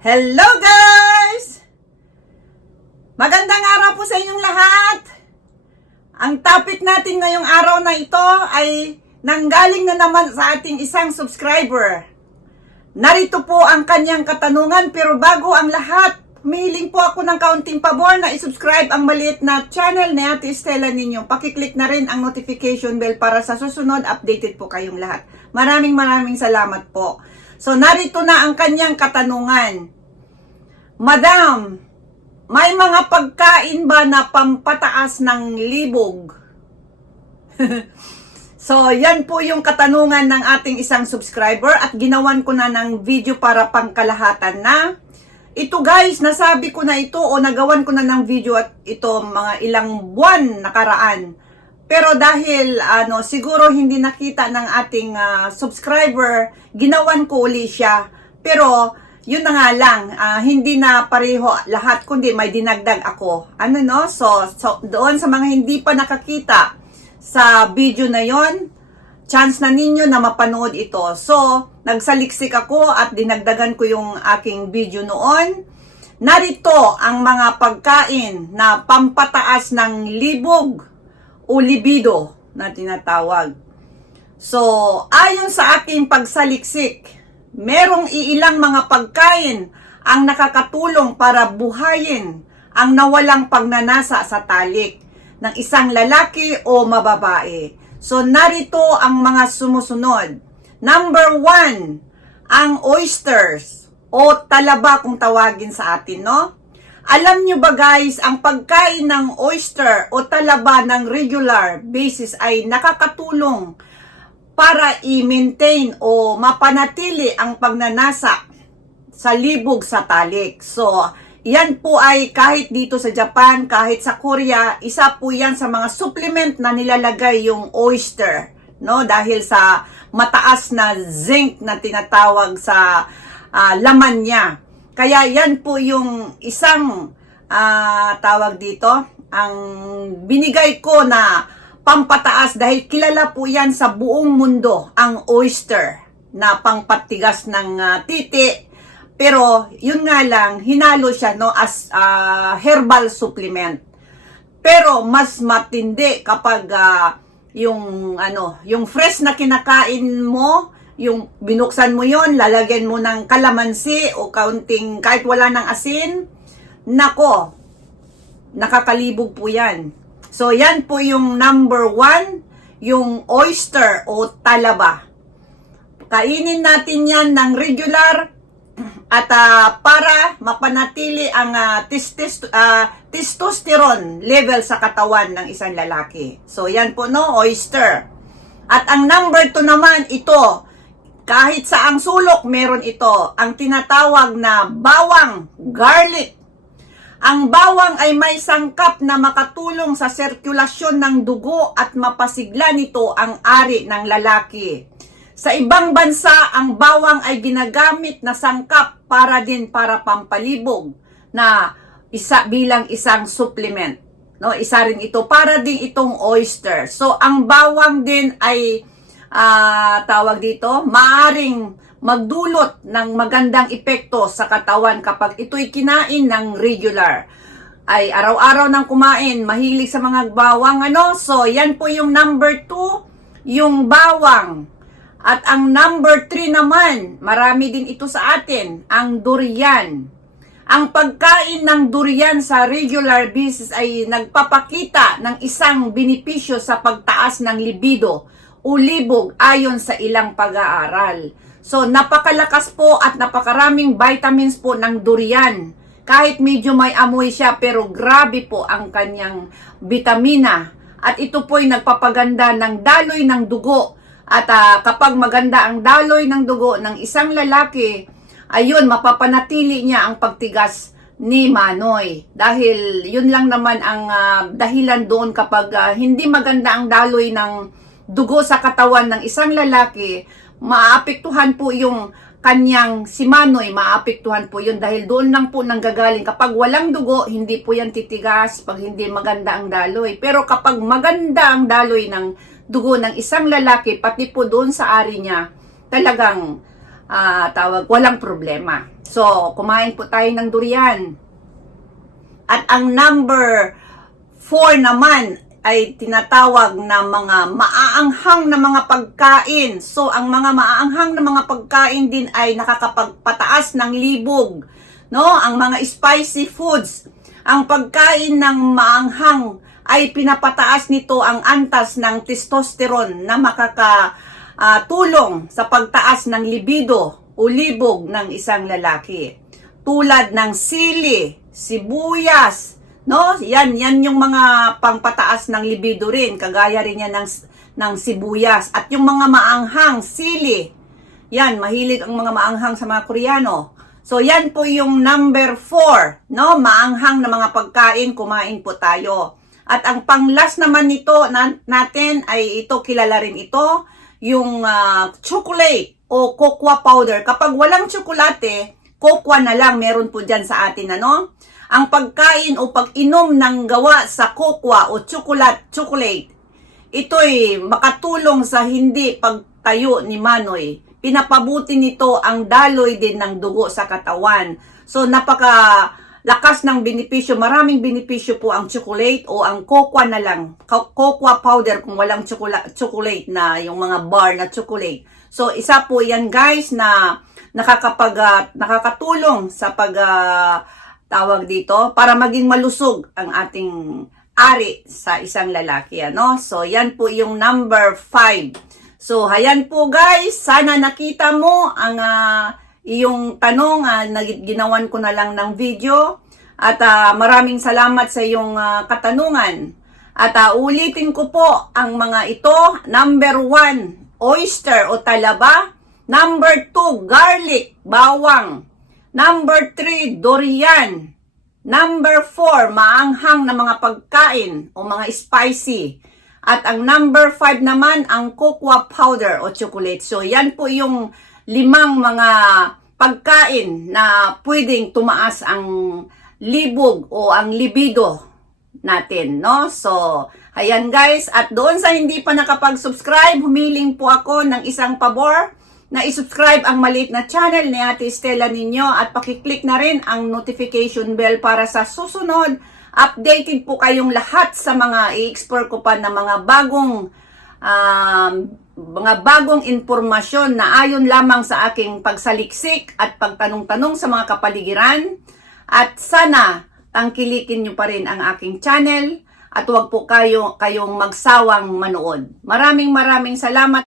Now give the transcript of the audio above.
Hello guys! Magandang araw po sa inyong lahat! Ang topic natin ngayong araw na ito ay nanggaling na naman sa ating isang subscriber. Narito po ang kanyang katanungan pero bago ang lahat, humihiling po ako ng kaunting pabor na isubscribe ang maliit na channel ni Ate Estela ninyo. Pakiclick na rin ang notification bell para sa susunod updated po kayong lahat. Maraming maraming salamat po. So narito na ang kanyang katanungan. Madam, may mga pagkain ba na pampataas ng libog? so, yan po yung katanungan ng ating isang subscriber at ginawan ko na ng video para pangkalahatan na. Ito guys, nasabi ko na ito o nagawan ko na ng video at ito mga ilang buwan nakaraan. Pero dahil ano siguro hindi nakita ng ating ah, subscriber, ginawan ko uli siya. Pero yun na nga lang, ah, hindi na pareho lahat kundi may dinagdag ako. Ano no? So, so doon sa mga hindi pa nakakita sa video na yon, chance na ninyo na mapanood ito. So, nagsaliksik ako at dinagdagan ko yung aking video noon. Narito ang mga pagkain na pampataas ng libog o libido na tinatawag. So, ayon sa aking pagsaliksik, merong iilang mga pagkain ang nakakatulong para buhayin ang nawalang pagnanasa sa talik ng isang lalaki o mababae. So, narito ang mga sumusunod. Number one, ang oysters o talaba kung tawagin sa atin, no? Alam nyo ba guys, ang pagkain ng oyster o talaba ng regular basis ay nakakatulong para i-maintain o mapanatili ang pagnanasa sa libog sa talik. So, yan po ay kahit dito sa Japan, kahit sa Korea, isa po yan sa mga supplement na nilalagay yung oyster, no? Dahil sa mataas na zinc na tinatawag sa ah, laman niya. Kaya yan po yung isang ah, tawag dito, ang binigay ko na pampataas dahil kilala po yan sa buong mundo ang oyster na pangpatigas ng ah, titi. Pero yun nga lang, hinalo siya no as ah, herbal supplement. Pero mas matindi kapag ah, yung ano, yung fresh na kinakain mo, yung binuksan mo yon, lalagyan mo ng kalamansi o kaunting kahit wala ng asin, nako, nakakalibog po yan. So, yan po yung number one, yung oyster o talaba. Kainin natin yan ng regular at ah, para mapanatili ang ah, testis- ah, testosterone level sa katawan ng isang lalaki. So, yan po no, oyster. At ang number two naman, ito, kahit sa ang sulok, meron ito. Ang tinatawag na bawang, garlic. Ang bawang ay may sangkap na makatulong sa sirkulasyon ng dugo at mapasigla nito ang ari ng lalaki. Sa ibang bansa, ang bawang ay ginagamit na sangkap para din para pampalibog na isa bilang isang supplement. No, isa rin ito para din itong oyster. So ang bawang din ay ah, tawag dito, maaring magdulot ng magandang epekto sa katawan kapag ito'y kinain ng regular. Ay araw-araw nang kumain, mahilig sa mga bawang ano. So yan po yung number 2, yung bawang. At ang number 3 naman, marami din ito sa atin, ang durian. Ang pagkain ng durian sa regular basis ay nagpapakita ng isang benepisyo sa pagtaas ng libido o libog ayon sa ilang pag-aaral. So, napakalakas po at napakaraming vitamins po ng durian. Kahit medyo may amoy siya, pero grabe po ang kanyang vitamina. At ito po ay nagpapaganda ng daloy ng dugo. At ah, kapag maganda ang daloy ng dugo ng isang lalaki, ayun, mapapanatili niya ang pagtigas ni Manoy. Dahil yun lang naman ang ah, dahilan doon kapag ah, hindi maganda ang daloy ng dugo sa katawan ng isang lalaki, maapektuhan po yung kanyang si Manoy, maapektuhan po yun dahil doon lang po nanggagaling. Kapag walang dugo, hindi po yan titigas pag hindi maganda ang daloy. Pero kapag maganda ang daloy ng dugo ng isang lalaki, pati po doon sa ari niya, talagang ah, tawag, walang problema. So, kumain po tayo ng durian. At ang number 4 naman ay tinatawag na mga maaanghang na mga pagkain. So, ang mga maaanghang na mga pagkain din ay nakakapagpataas ng libog. No? Ang mga spicy foods. Ang pagkain ng maanghang ay pinapataas nito ang antas ng testosterone na makakatulong sa pagtaas ng libido o libog ng isang lalaki. Tulad ng sili, sibuyas, no? Yan, yan yung mga pangpataas ng libido rin. Kagaya rin yan ng, ng sibuyas. At yung mga maanghang, sili. Yan, mahilig ang mga maanghang sa mga Koreano. So, yan po yung number 4, no? Maanghang na mga pagkain, kumain po tayo. At ang panglas naman nito na, natin ay ito, kilala rin ito, yung ah, chocolate o cocoa powder. Kapag walang tsokolate, cocoa na lang meron po dyan sa atin, ano? Ang pagkain o pag-inom ng gawa sa cocoa o chocolate, chocolate, ito'y makatulong sa hindi pagtayo ni Manoy. Pinapabuti nito ang daloy din ng dugo sa katawan. So, napaka lakas ng benepisyo. Maraming benepisyo po ang chocolate o ang cocoa na lang. Cocoa powder kung walang chocolate, na yung mga bar na chocolate. So, isa po yan guys na nakakapag, ah, nakakatulong sa pag ah, tawag dito para maging malusog ang ating ari sa isang lalaki ano? So yan po yung number 5 so hayan po guys. Sana nakita mo ang iyong tanong na ginawan ko na lang ng video. At ah, maraming salamat sa iyong ah, katanungan. At ah, ulitin ko po ang mga ito. Number 1 oyster o talaba. Number 2 garlic bawang Number 3, durian. Number 4, maanghang na mga pagkain o mga spicy. At ang number 5 naman, ang cocoa powder o chocolate. So, yan po yung limang mga pagkain na pwedeng tumaas ang libog o ang libido natin, no? So, ayan guys, at doon sa hindi pa nakapag-subscribe, humiling po ako ng isang pabor na isubscribe ang maliit na channel ni Ate Stella ninyo at pakiclick na rin ang notification bell para sa susunod. Updated po kayong lahat sa mga i-explore ko pa na mga bagong um, mga bagong impormasyon na ayon lamang sa aking pagsaliksik at pagtanong-tanong sa mga kapaligiran. At sana tangkilikin nyo pa rin ang aking channel at huwag po kayo, kayong magsawang manood. Maraming maraming salamat